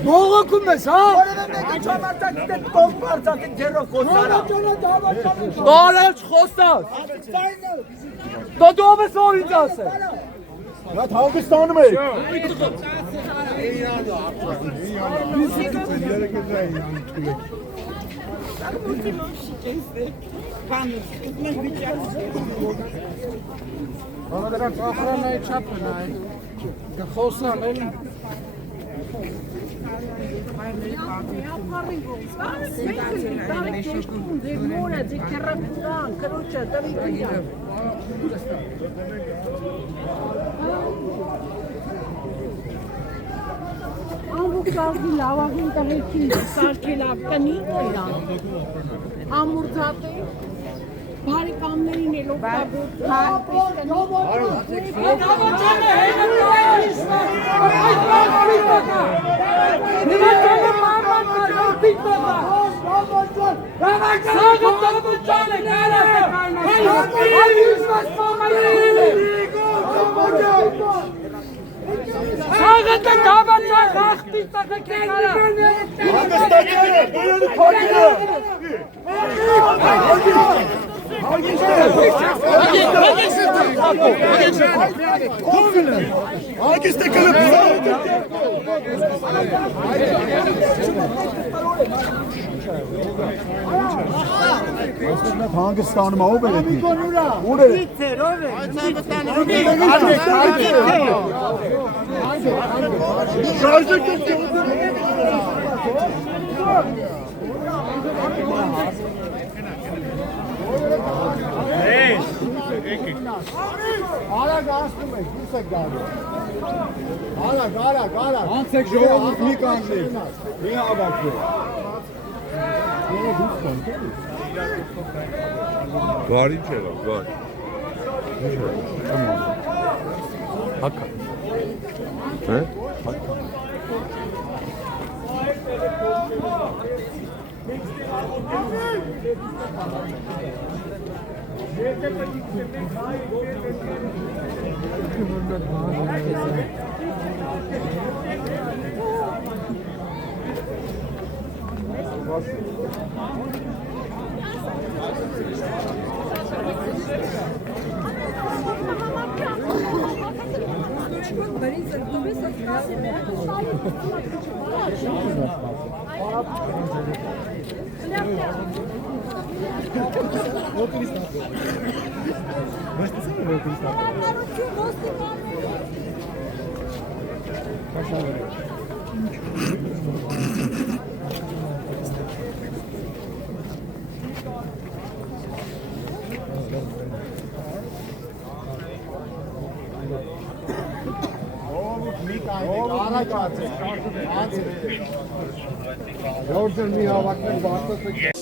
Բողոքում ես, հա։ Բարև խոսած։ Դա դու ես որ ինձ ասես։ Նա հանգստանում է։ Դրանք ախրանայի չափն է, խոսան էլի։ Ամուկարդի լավագին տղեկին սարքելավ տնի իրան, ամուրձատ է, բարեկամներին էլ Սաղըտը դավաճա խախտի տղեկեն արա։ Հանգստակեր է, դույրանի պակին է։ Հագիստ է կլը հանգստանում ով է դի։ Ուր է։ Շարժը կստի։ Արագ ասում եք, դուս եք գալու։ Արագ։ Անցեք ժողովուրդ մի կանգնեք։ Մի հավաքվեք։ Գարի չեղավ, գարի։ Հակա։ Հե՞։ Հակա։ George and me have